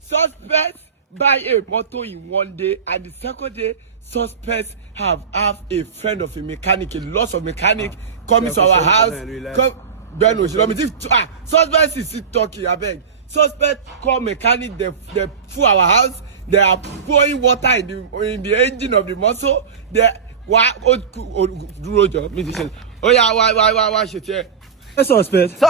Suspect buy a motor in one day, and the second day, suspects have a friend of a mechanic, a loss of mechanic, coming to our house. Suspect is still talking, I beg. Suspect call mechanic, they full our house, they are pouring water in the engine of the motor. Why shit here? Suspect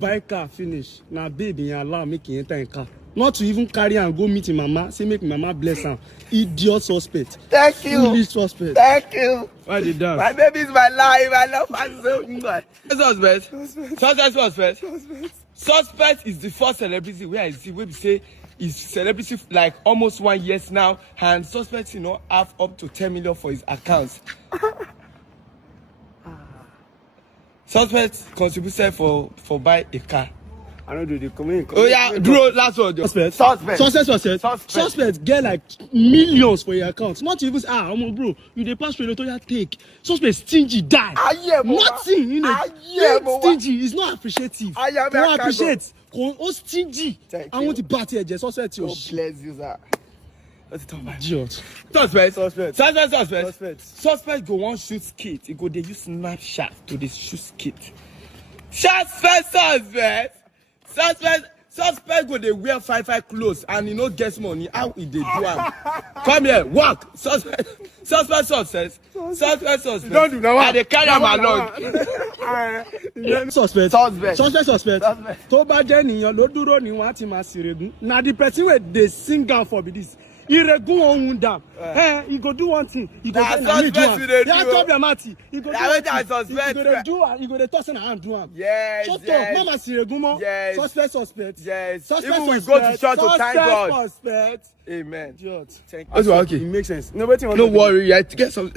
buy car finish. Now baby allow make him enter in car. Not to even carry and go meet him mama. Say make mama bless him. Idiot suspect. Thank you. Foolish suspect. Thank you. Why did that? My baby is my life. I love her so much. Suspect. Suspect is the first celebrity where I see where we say is celebrity like almost 1 year now, and suspect have up to 10 million for his accounts. Suspect contributed for buy a car. I don't do the comment. Oh yeah, bro, last one. Suspect get like millions for your account. Not even bro, you dey pass through the take. Suspect stingy die. Nothing, stingy is not appreciative. Don't appreciate. Oh stingy. I want to party here. Suspect. God bless you, sir. Idiot. Suspect go one shoot skit. He go they use Snapchat to this shoot skit. Suspect go they wear 5 clothes and gets money. How he dey do am? Come here, walk. Suspect. Don't do now. And they carry him along. Suspect. To bá jẹ́ ènìyàn ló dúró ni wọ́n á ti máa ṣìrègùn. Na the person wey dey sing down for be this. Iregun ohun dam. He go do one thing. He go do one. He go dey talk say na hand do am. Shut up, mama Siregun mo. Suspect. Even we go to church to thank God. Suspect. Amen. Idiot. Okay. It makes sense. No worry, I get some.